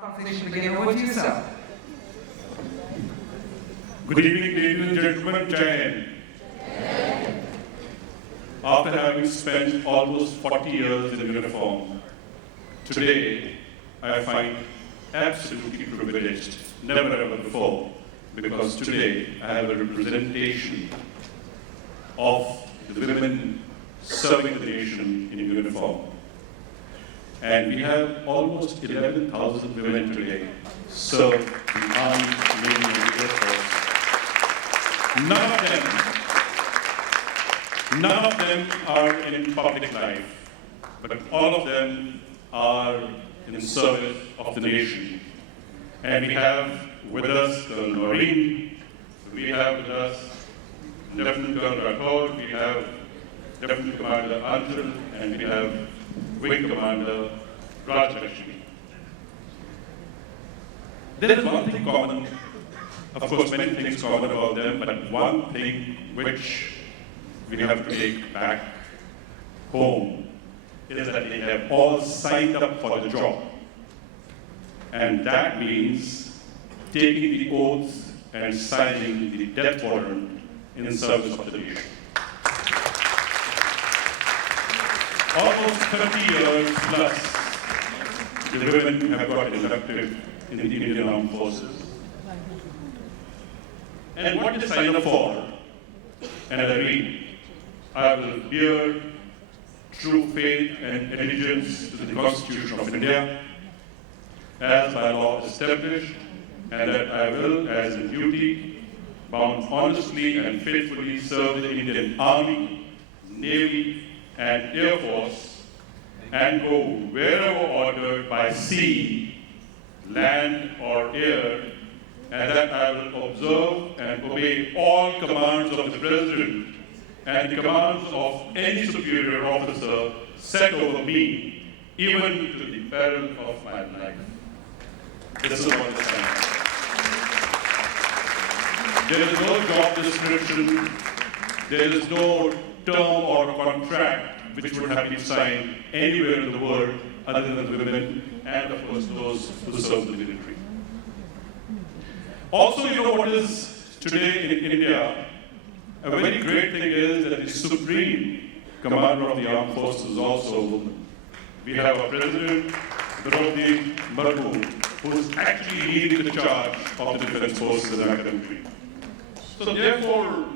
Conversation begin. Over to you, sir. Good evening, ladies and gentlemen. Jai Hind. After having spent almost 40 years in uniform, today I find absolutely privileged, never ever before, because today I have a representation of the women serving the nation in uniform. And we have almost 11,000 women today serve the Army, Navy, and Air Force. None of them are in public life, but all of them are in service of the nation. And we have with us Colonel Noreen, we have with us Lieutenant Colonel Rathore, we have Lieutenant Commander Aanchal, and we have Wing Commander Rajalakshmi. There is one thing common, of course many things common about them, but one thing which we have to take back home is that they have all signed up for the job. And that means taking the oath and signing the death warrant in service of the nation. Almost 30 years plus, the women have got inducted in the Indian Armed Forces. And what they sign up for, and I read, I will bear true faith and allegiance to the Constitution of India, as by law established, and that I will, as in duty, bound honestly and faithfully serve the Indian Army, Navy, and Air Force, and go wherever ordered by sea, land, or air, and that I will observe and obey all commands of the President and the commands of any superior officer set over me, even to the peril of my life. This is what it says. There is no job description, there is no term or contract which would have been signed anywhere in the world other than the women and, of course, those who serve the military. Also, you know what is today in India? A very great thing is that the Supreme Commander of the Armed Forces is also a woman. We have a President, Draupadi Murmu, who is actually leading the charge of the defense forces in our country. So therefore,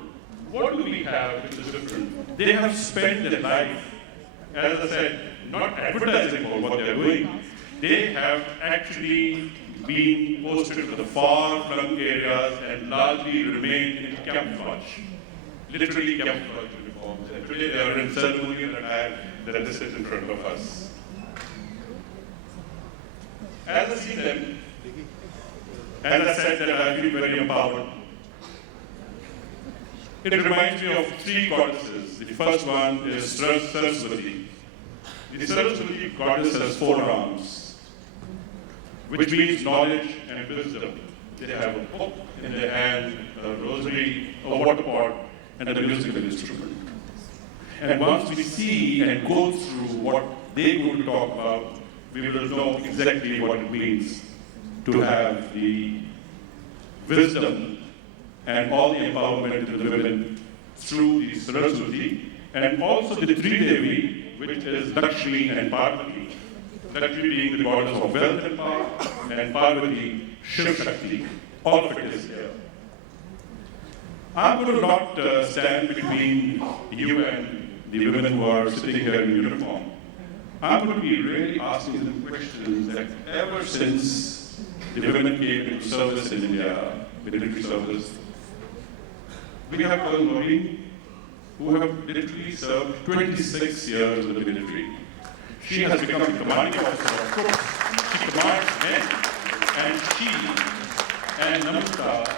what do we have which is different? They have spent their life, as I said, not advertising for what they are doing. They have actually been posted to the far-flung areas and largely remained in camouflage. Literally camouflage uniforms. And today they are in ceremonial attire that this is in front of us. As I see them, as I said, that I feel very empowered. It reminds me of three goddesses. The first one is Saraswati. The Saraswati goddess has 4 arms, which means knowledge and wisdom. They have a book in their hand, a rosary, a water pot, and a musical instrument. And once we see and go through what they go to talk about, we will know exactly what it means to have the wisdom and all the empowerment of the women through the Saraswati, and also the three Devi, which is Lakshmi and Parvati. Lakshmi being the goddess of wealth and power, and Parvati, Shiv Shakti. All of it is here. I'm going to not stand between you and the women who are sitting here in uniform. I'm going to be really asking them questions that ever since the women came into service in India, military service, we have Colonel Noreen, who have literally served 26 years in the military. She has become the commanding officer of troops. She commands men, and she and Namrata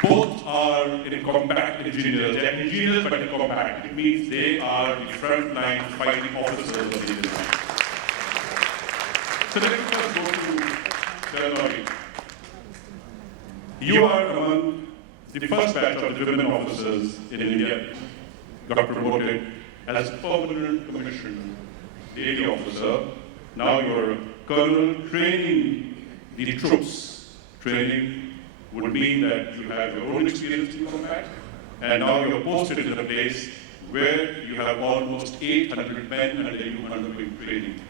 both are in combat engineers. They are engineers but in combat. It means they are the frontline fighting officers of the Indian Army. So let me first go to Colonel Noreen. You are among the first batch of the women officers in India, got promoted as permanent commissioned lady officer. Now you're a colonel training the troops training would mean that you have your own experience in combat, and now you're posted in a place where you have almost 800 men under you undergoing training.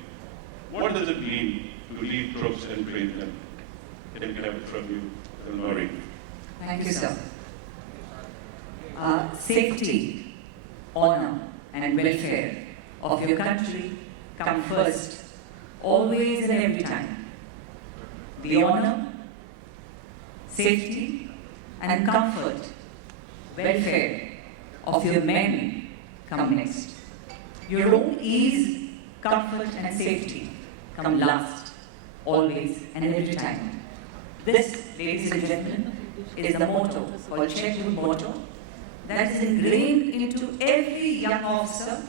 What does it mean to lead troops and train them? Can I have it from you, Noreen? Thank you, sir. Safety, honor, and welfare of your country come first, always and every time. The honor, safety, and comfort, welfare of your men come next. Your own ease, comfort, and safety come last, always and every time. This, ladies and gentlemen, is the motto, called Childhood motto, that is ingrained into every young officer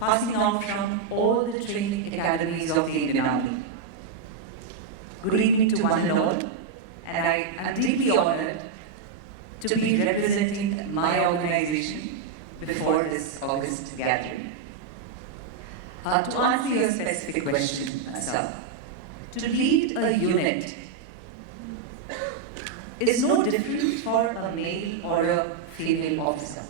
passing out from all the training academies of the Indian Army. Good evening to one and all, and I am deeply honored to be representing my organization before this August gathering. To answer your specific question, sir, to lead a unit is no different for a male or a female officer.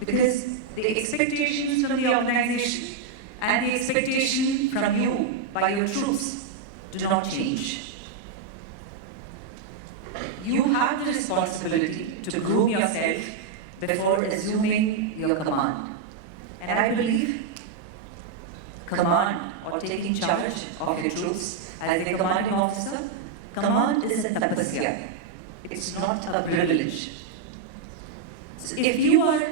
Because the expectations from the organization and the expectation from you by your troops do not change. You have the responsibility to groom yourself before assuming your command. And I believe command or taking charge of your troops as a commanding officer, command is a tapasya. It's not a privilege. So if you are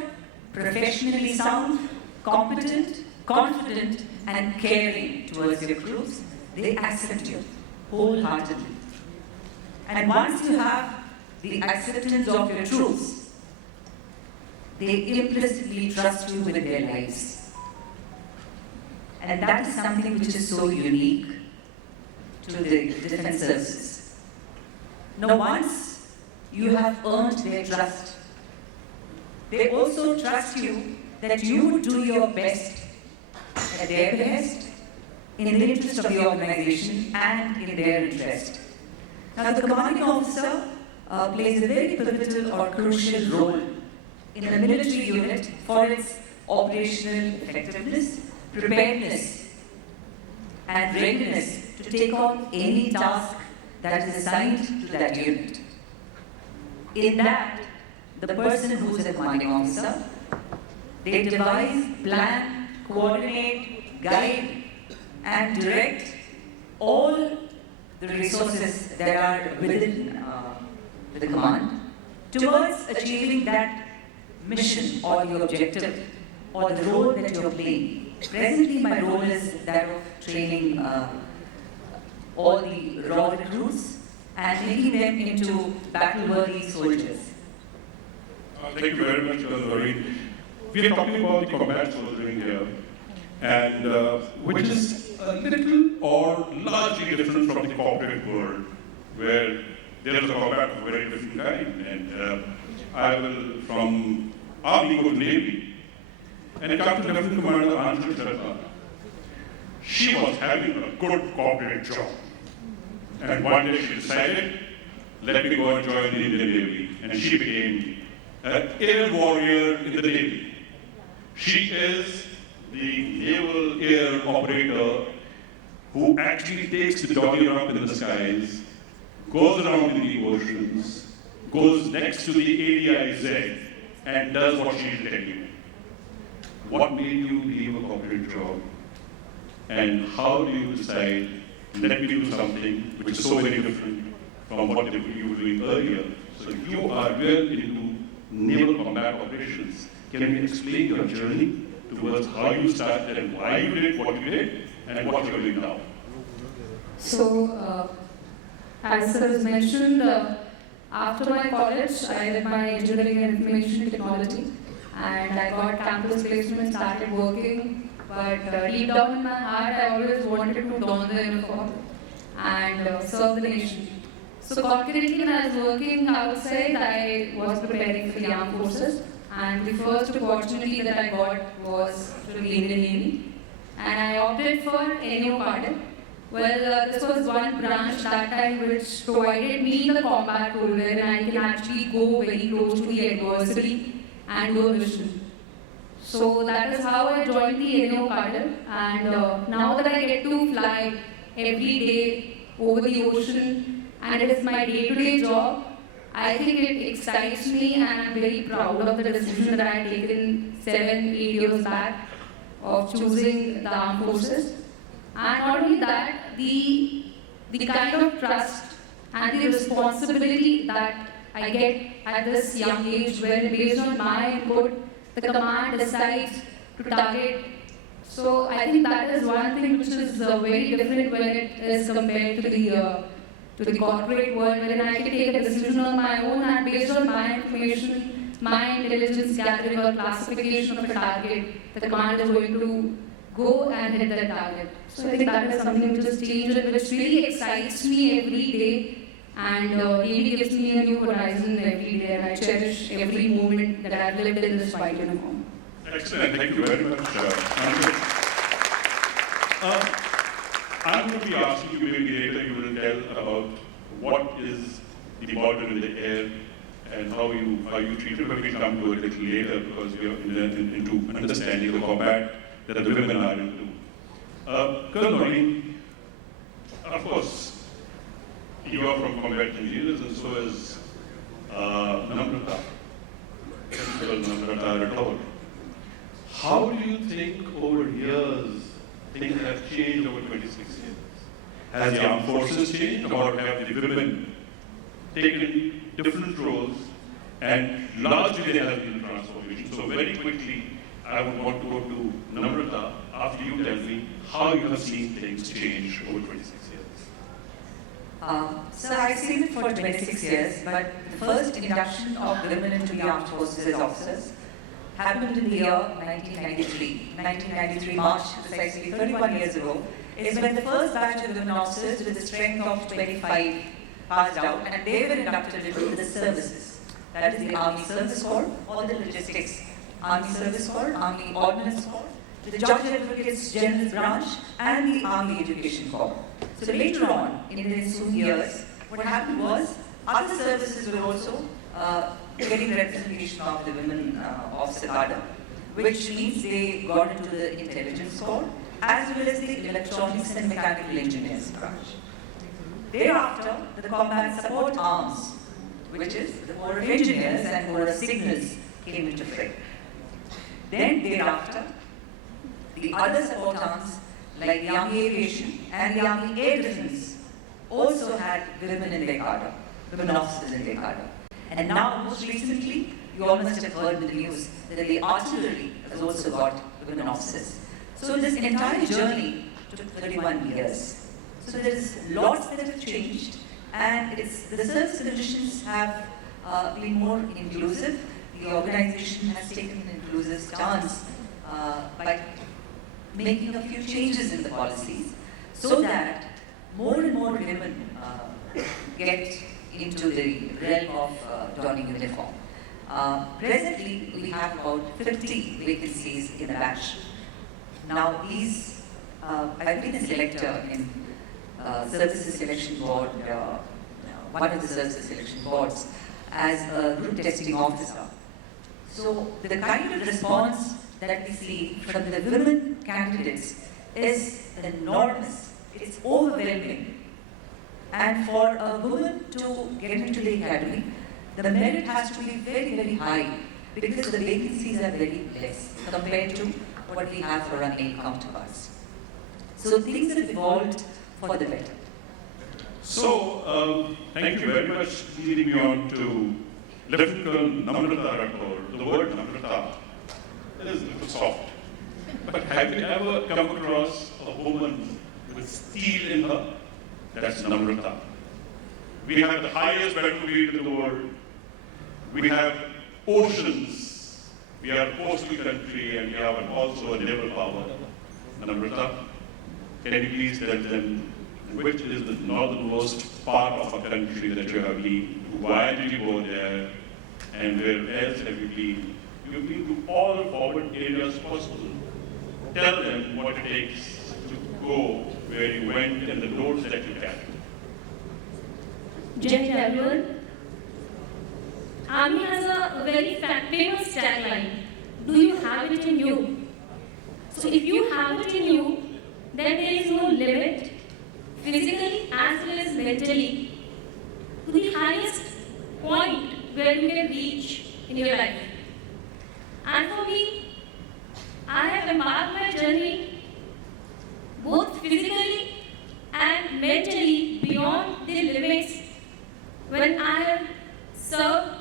professionally sound, competent, confident, and caring towards your troops, they accept you wholeheartedly. And once you have the acceptance of your troops, they implicitly trust you with their lives. And that is something which is so unique to the defense services. Now, once you have earned their trust, they also trust you that you would do your best at their behest, in the interest of the organization and in their interest. Now, the commanding officer plays a very pivotal or crucial role in the military unit for its operational effectiveness, preparedness, and readiness to take on any task that is assigned to that unit. In that, the person who is a commanding officer, they devise, plan, coordinate, guide, and direct all the resources that are within the command towards achieving that mission or your objective or the role that you are playing. Presently, my role is that of training all the raw recruits and making them into battle-worthy soldiers. Thank you very much, Noreen. We are talking about the combat soldiering here, and which is a little or largely different from the corporate world, where there is a combat of a very different kind. And I will, from Army, go to Navy, and it comes to Lieutenant Commander Aanchal. She was having a good corporate job, and one day she decided, let me go and join the Indian Navy, and she became an air warrior in the Navy. She is the naval air operator who actually takes the doggy up in the skies, goes around in the oceans, goes next to the ADIZ, and does what she'll tell you. What made you leave a corporate job? And how do you decide, let me do something which is so very different from what you were doing earlier? So you are well into naval combat operations. Can you explain your journey towards how you started and why you did what you did and what you're doing now? So, as sir has mentioned, after my college, I did my engineering and information technology, and I got campus placement, started working. But deep down in my heart, I always wanted to don the uniform and serve the nation. So concurrently, when I was working outside, I was preparing for the armed forces, and the first opportunity that I got was to the Indian Navy, and I opted for NO Pardon, Well, this was one branch that time which provided me the combat role where I can actually go very close to the adversary and do a mission. So that is how I joined the NO cadre, and now that I get to fly every day over the ocean and it is my day-to-day job, I think it excites me and I'm very proud of the decision that I had taken 7-8 years back of choosing the armed forces. And not only that, the kind of trust and the responsibility that I get at this young age, where based on my input, the command decides to target. So I think that is one thing which is very different when it is compared to the corporate world, wherein I can take a decision on my own and based on my information, my intelligence gathering or classification of a target, the command is going to go and hit that target. So I think that is something which has changed and which really excites me every day and really gives me a new horizon every day, and I cherish every moment that I've lived in this white uniform. Excellent, thank you very much. I'm going to be asking you maybe later, you will tell about what is the border in the air and how you treat it, but we'll come to it a little later because we are into understanding the combat that the women are into. Colonel Noreen, of course, you are from combat engineers and so is Namrata, Principal Namrata Rathore. How do you think over years things have changed over 26 years? Has the armed forces changed or have the women taken different roles and largely there has been a transformation? So very quickly, I would want to go to Namrata after you tell me how you have seen things change over 26 years. So I've seen it for 26 years, but the first induction of women into the armed forces as officers happened in the year 1993. 1993 March, precisely 31 years ago, is when the first batch of women officers with a strength of 25 passed out and they were inducted into the services. That is the Army Service Corps, all the logistics, Army Service Corps, Army Ordnance Corps, the Judge Advocates General Branch, and the Army Education Corps. So later on, in the ensuing years, what happened was other services were also getting representation of the women officer cadre, which means they got into the intelligence corps as well as the electronics and mechanical engineers branch. Thereafter, the combat support arms, which is the corps of engineers and corps of signals, came into fray. Then thereafter, the other support arms like the Army Aviation and the Army Air Defense also had women in their cadre, women officers in their cadre. And now, most recently, you all must have heard in the news that the artillery has also got women officers. So this entire journey took 31 years. So there's lots that have changed, and the service conditions have been more inclusive. The organization has taken an inclusive stance by making a few changes in the policies so that more and more women get into the realm of donning uniform. Presently, we have about 50 vacancies in the batch. Now, these, I've been a selector in Services Selection Board, one of the Services Selection Boards, as a group testing officer. So, the kind of response that we see from the women candidates is enormous. It's overwhelming. And for a woman to get into the academy, the merit has to be very, very high because the vacancies are very less compared to what we have for our male counterparts. So things have evolved for the better. So, thank you very much for leading me on to Lieutenant Colonel Namrata Rathore. The word Namrata is a little soft. But have you ever come across a woman with steel in her? That's Namrata. We have the highest battlefield in the world. We have oceans. We are a coastal country and we have also a naval power. Namrata, can you please tell them which is the northernmost part of our country that you have been? Why did you go there? And where else have you been? You've been to all forward areas possible. Tell them what it takes to go where you went and the notes that you carried? Jai Hind everyone. Army has a very famous tagline. Do you have it in you? So if you have it in you, then there is no limit, physically as well as mentally, to the highest point where you can reach in your life. And for me, I have embarked my journey both physically and mentally beyond the limits when I have served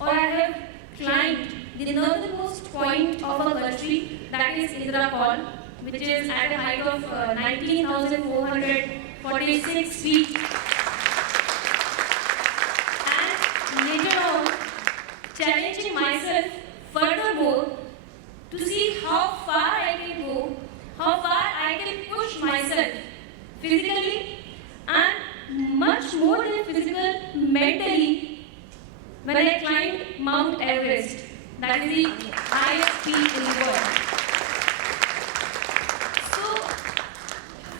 or I have climbed the northernmost point of our country, that is Indra Call, which is at a height of 19,446 feet. And later on, challenging myself furthermore to see how far I can go, how far I can push myself physically and much more than physical, mentally, when I climbed Mount Everest, that is the highest peak in the world. So,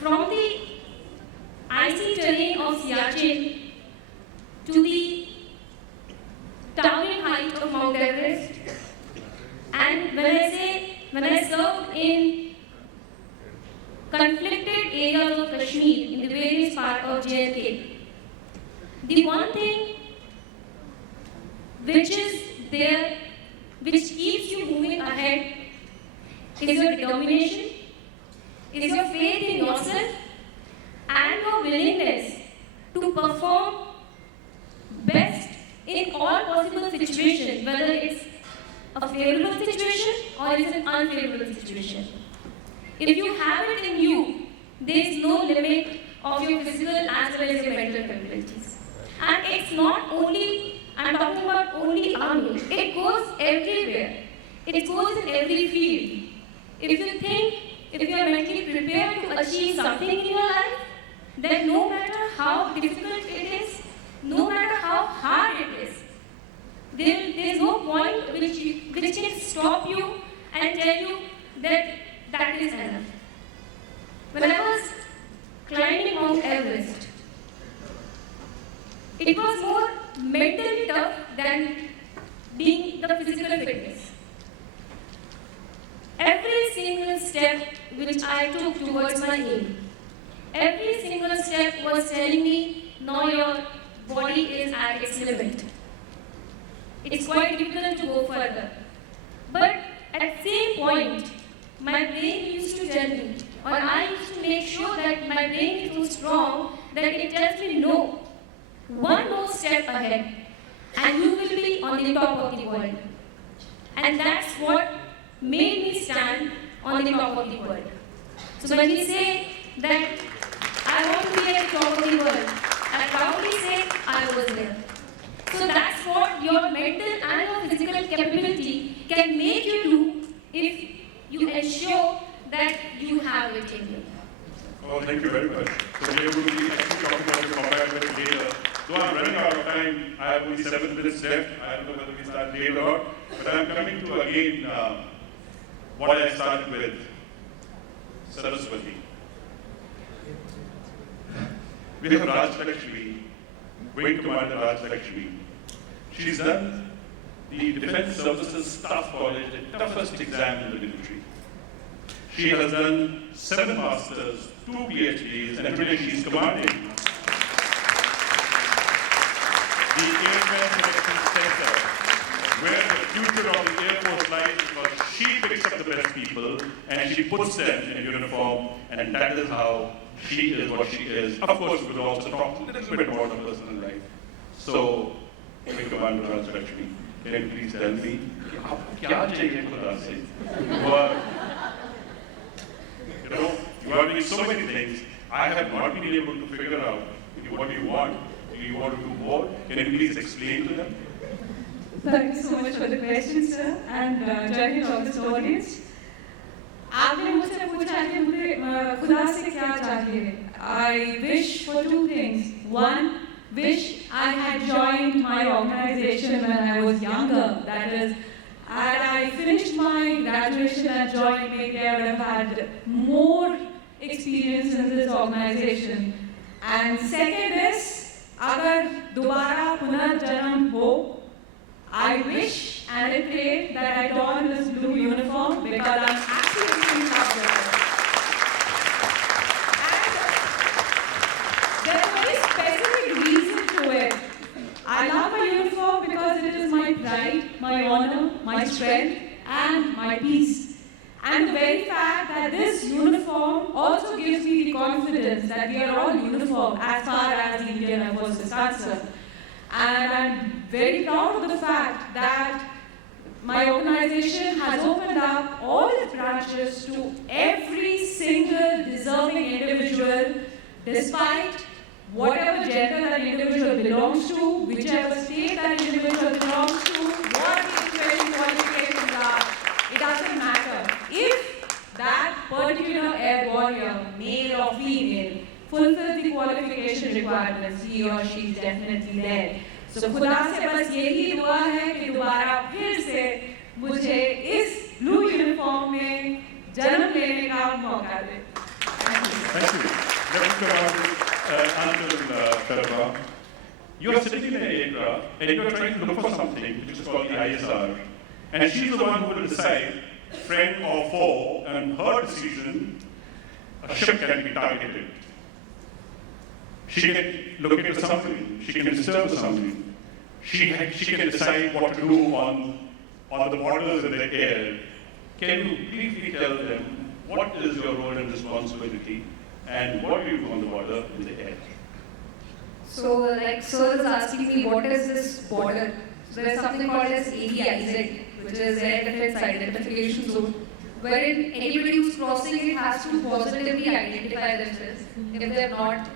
from the icy terrain of Siachen to the towering height of Mount Everest, and when I served in conflicted areas of Kashmir in the various parts of J&K, the one thing which is there, which keeps you moving ahead, is your determination, is your faith in yourself, and your willingness to perform best in all possible situations, whether it's a favorable situation or it's an unfavorable situation. If you have it in you, there is no limit of your physical as well as your mental capabilities. And it's not only, I'm talking about only army, it goes everywhere. It goes in every field. If you are mentally prepared to achieve something in your life, then no matter how difficult it is, no matter how hard it is, there is no point which can stop you and tell you that that is enough. When I was climbing Mount Everest, it was more mentally tough than being the physical fitness. Every single step which I took towards my aim, every single step was telling me, no, your body is at its limit. It's quite difficult to go further. But at the same point, my brain used to tell me, or I used to make sure that my brain is so strong that it tells me no. One more step ahead, and you will be on the top of the world. And that's what made me stand on the top of the world. So when we say that I want to be at the top of the world, I proudly say I was there. So that's what your mental and your physical capability can make you do if you ensure that you have it in you. Oh, thank you very much. So we are going to be actually talking about the combat weapon later. Though I'm running out of time, I have only 7 minutes left. I don't know whether we start late or not. But I'm coming to again what I started with, Saraswati. We have Rajalakshmi, Wing Commander Rajalakshmi. She's done the Defense Services Staff College, the toughest exam in the military. She has done 7 masters, 2 PhDs, and today she's commanding the Airfare Selection Center, where the future of the Air Force lies, because she picks up the best people and she puts them in uniform, and that is how she is what she is. Of course, we'll also talk a little bit about her personal life. So, Wing Commander Rajalakshmi, can you please tell me, क्या चाहिए खुदा से? You are doing so many things. I have not been able to figure out what you want. Do you want to do more? Can you please explain to them? Thank you so much for the question, sir, and Jai Hind to this audience. आपने मुझसे पूछा कि मुझे खुदा से क्या चाहिए? I wish for 2 things. One, wish I had joined my organization when I was younger. That is, and I finished my graduation and joined, maybe I would have had more experience in this organization. And second is, agar dobara punarjanam ho, I wish and I pray that I don this blue uniform because I'm absolutely in love with it. And there's a very specific reason to it. I love my uniform because it is my pride, my honor, my strength, and my peace. And the very fact that this uniform also gives me the confidence that we are all uniform as far as the Indian Air Force is concerned. And I'm very proud of the fact that my organization has opened up all its branches to every single deserving individual, despite whatever gender that individual belongs to, whichever state that individual belongs to, what the education qualifications are, it doesn't matter. If that particular air warrior, male or female, fulfills the qualification requirements, he or she is definitely there. So खुदा से बस यही दुआ है कि दोबारा फिर से मुझे इस ब्लू यूनिफॉर्म में जन्म लेने का मौका दे. Thank you. Aanchal, Sharma, you are sitting in an aircraft and you are trying to look for something which is called the ISR, and she is the one who will decide, friend or foe, and her decision, a ship can be targeted. She can look into the submarine, she can disturb the submarine, she can decide what to do on the borders in the air. Can you briefly tell them what is your role and responsibility and what do you do on the border in the air? So, like sir is asking me, what is this border? So there is something called as ADIZ, which is Air Defense Identification Zone, wherein anybody who's crossing it has to positively identify themselves. If they're not,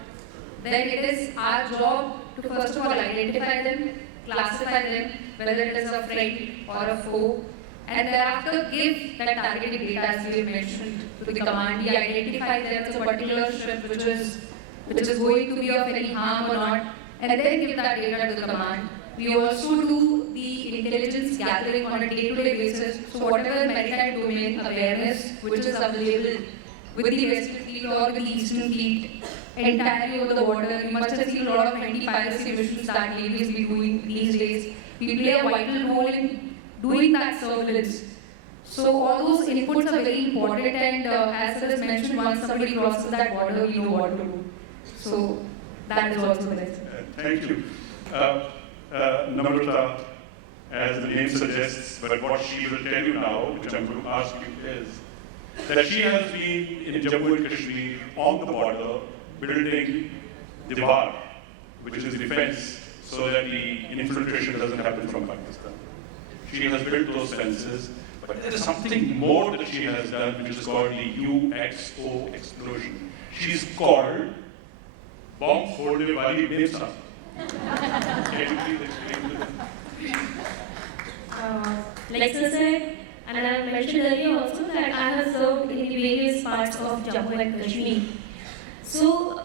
then it is our job to first of all identify them, classify them, whether it is a friend or a foe, and thereafter give that targeting data as we have mentioned to the command. We identify them as a particular ship which is going to be of any harm or not, and then give that data to the command. We also do the intelligence gathering on a day-to-day basis. So whatever maritime domain awareness which is available with the Western Fleet or with the Eastern Fleet entirely over the border, you must have seen a lot of anti-piracy missions that navies be doing these days. We play a vital role in doing that surveillance. So all those inputs are very important, and as I mentioned, once somebody crosses that border, we know what to do. So that is also there. Thank you. Namrata, as the name suggests, but what she will tell you now, which I'm going to ask you, is that she has been in Jammu and Kashmir on the border building the VAR, which is defense, so that the infiltration doesn't happen from Pakistan. She has built those fences, but there is something more that she has done, which is called the UXO explosion. She's called Bomb Phode Wali Bemsa. Can you please explain to them? Like sir said, and I mentioned earlier also that I have served in the various parts of Jammu and Kashmir. So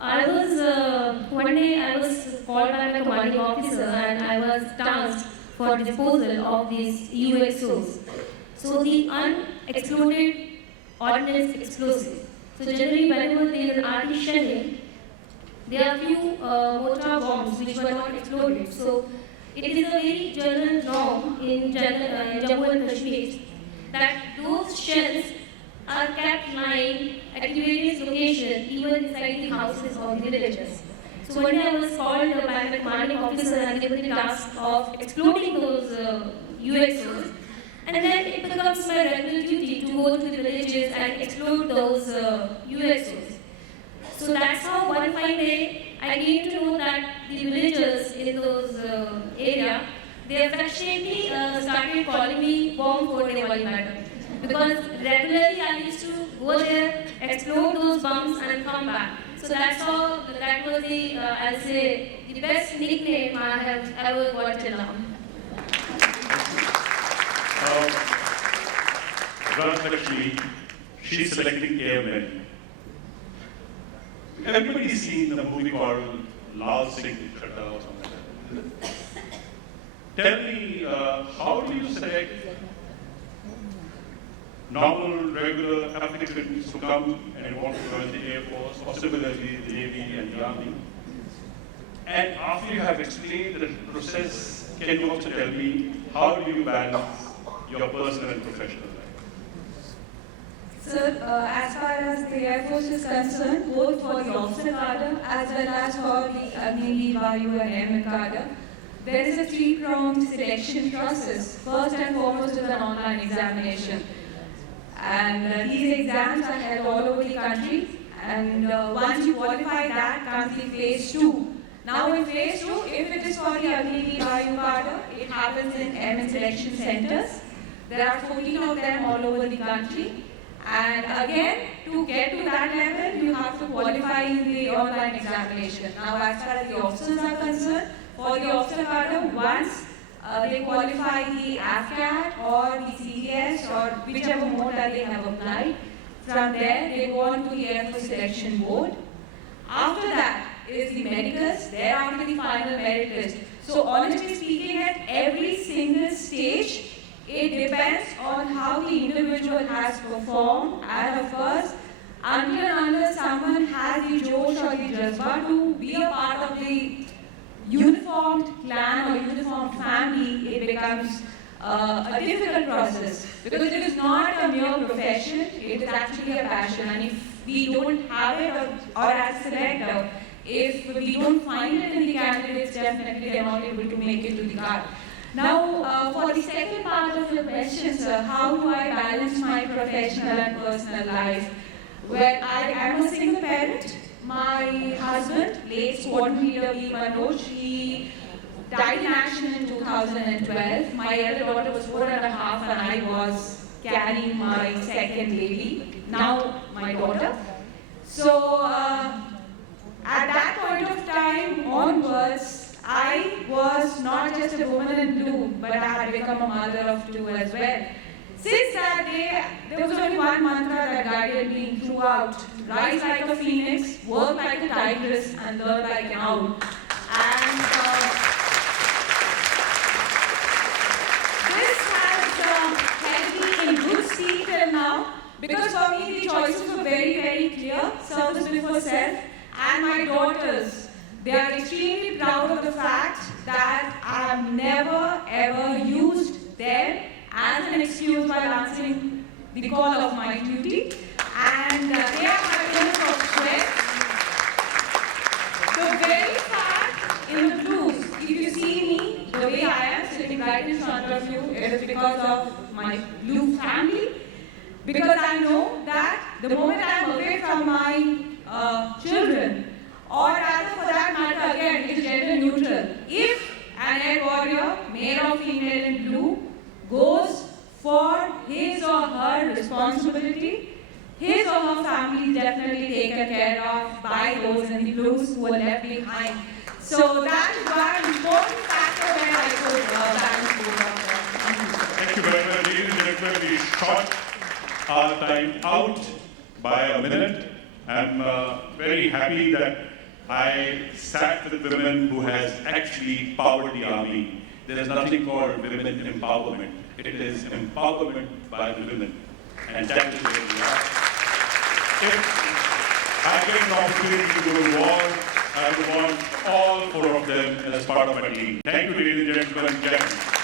I was, one day I was called by my commanding officer and I was tasked for disposal of these UXOs. So the unexploded ordnance explosives. So generally whenever there is an artillery shelling, there are few mortar bombs which were not exploded. So it is a very general norm in Jammu and Kashmir that those shells are kept lying at various locations, even inside the houses of the villagers. So one day I was called by the commanding officer and given the task of exploding those UXOs. And then it becomes my regular duty to go to the villages and explode those UXOs. So that's how one fine day I came to know that the villagers in those area, they affectionately started calling me Bomb Phode Wali Madam. Because regularly I used to go there, explode those bombs and come back. So that's how, that was the, I'll say, the best nickname I have ever got till now. Rajalakshmi, she's selecting airmen. Everybody's seen the movie called Lal Singh Chadda or something like that. tell me, how do you select normal, regular applicants who come and want to join the Air Force, or similarly the Navy and the Army? And after you have explained the process, can you also tell me how do you balance your personal and professional life? Sir, as far as the Air Force is concerned, both for the officer cadre as well as for the Navy, Vayu and Airman cadre, there is a three-pronged selection process. First and foremost is an online examination. And these exams are held all over the country. And once you qualify that, comes the phase 2. Now in phase 2, if it is for the Navy, Vayu cadre, it happens in Airman selection centers. There are 14 of them all over the country. And again, to get to that level, you have to qualify in the online examination. Now, as far as the officers are concerned, for the officer cadre, once they qualify the AFCAT or the CDS or whichever mode that they have applied, from there they go on to the Air Force Selection Board. After that is the medicals, thereafter the final merit list. So honestly speaking, at every single stage, it depends on how the individual has performed as of first, until and unless someone has the josh or the jazba to be a part of the uniformed clan or uniformed family, it becomes a difficult process. Because it is not a mere profession, it is actually a passion. And if we don't have it, or as selector, if we don't find it in the candidates, definitely they are not able to make it to the card. Now, for the second part of your question, sir, how do I balance my professional and personal life? Well, I am a single parent. My husband, late Squadron Leader B. Manoj, he died in action in 2012. My elder daughter was 4.5 and I was carrying my second baby, now my daughter. So, at that point of time onwards, I was not just a woman in blue, but I had become a mother of 2 as well. Since that day, there was only one mantra that guided me throughout. Rise like a phoenix, work like a tigress, and learn like an owl. And this has held me in good stead till now, because for me the choices were very, very clear. Service before self, and my daughters, they are extremely proud of the fact that I have never ever used them as an excuse while answering the call of my duty. And they are my pillars of strength. The very fact in the blues, if you see me the way I am sitting right in front of you, it is because of my blue family. Because I know that the moment I am away from my children, or rather for that matter again, it is gender neutral. If an air warrior, male or female in blue, goes for his or her responsibility, his or her family is definitely taken care of by those in the blues who are left behind. So that is one important factor where I could balance both of them. Thank you very much, ladies and gentlemen. We shot our time out by a minute. I'm very happy that I sat with women who has actually powered the army. There is nothing called women empowerment. It is empowerment by the women. And that is where we are. If I get an opportunity to go to war, I would want all 4 of them as part of my team. Thank you, ladies and gentlemen.